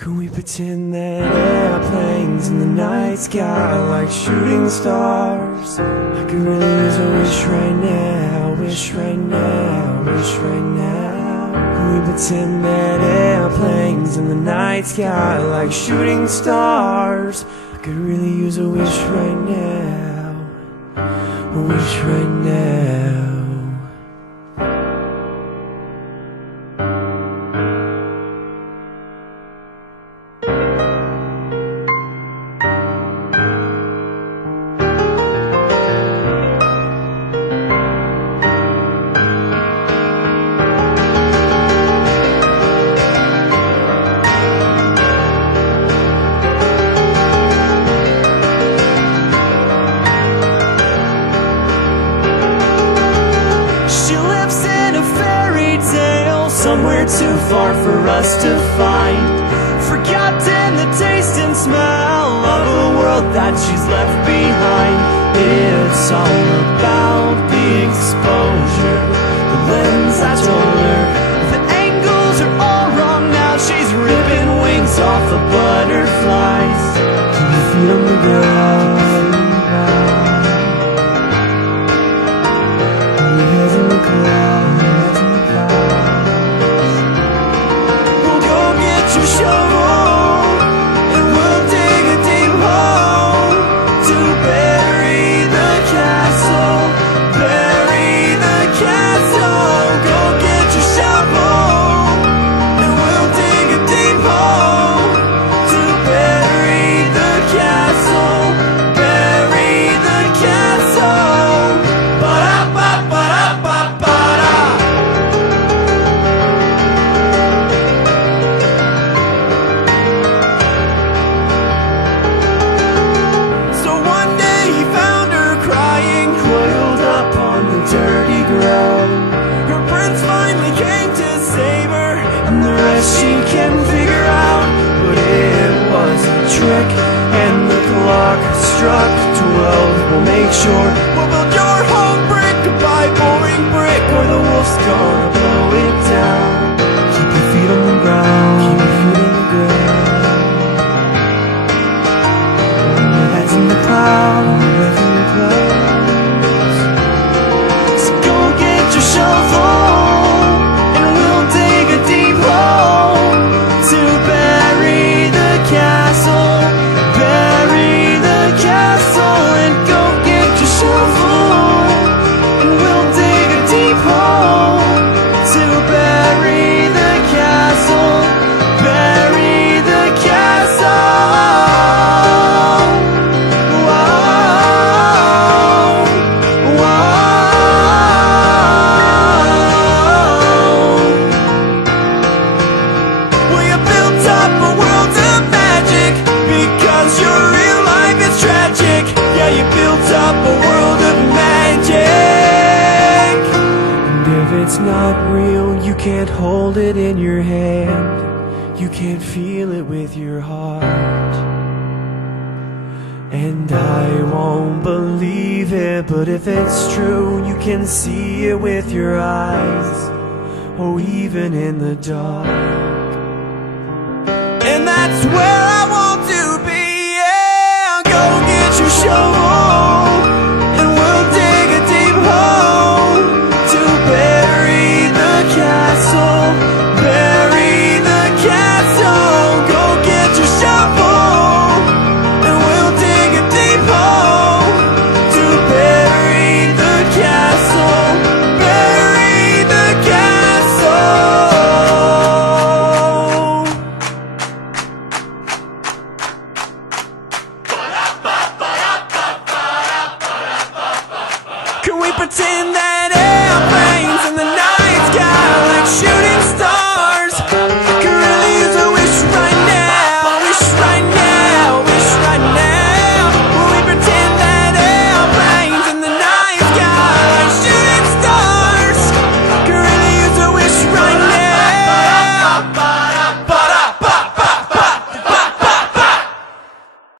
Can we pretend that airplanes in the night sky are like shooting stars? I could really use a wish right now, wish right now, wish right now. Can we pretend that airplanes in the night sky are like shooting stars? I could really use a wish right now, a wish right now. Somewhere too far for us to find, forgotten the taste and smell of a world that she's left behind. It's all about the exposure, the lens I told her. The angles are all wrong now, she's ripping wings off of butterflies. Can you feel the ground? Your head's in the clouds. She can figure out, but it was a trick, and the clock struck 12. We'll make sure we'll build your home brick by boring brick, or the wolf's gonna blow it down. Keep your feet on the ground, keep your feet on the ground. Your head's in the clouds, your head's in the clouds. So go get your shovel, and we'll dig a deep hole to bury the castle, and go get your shovel, and we'll dig a deep hole to bury the castle, bury the castle. Whoa, whoa. Well, you built up a world of magic because your real life is tragic. Yeah, you built up a world of magic. And if it's not real, you can't hold it in your hand. You can't feel it with your heart. And I won't believe it, but if it's true, you can see it with your eyes, or even in the dark. And that's where I want to be, yeah. Go get your shovel, and we'll dig a deep hole to bury the castle, bury the castle. Go get your shovel, and we'll dig a deep hole to bury the castle, bury the castle. Can we pretend that airplanes in the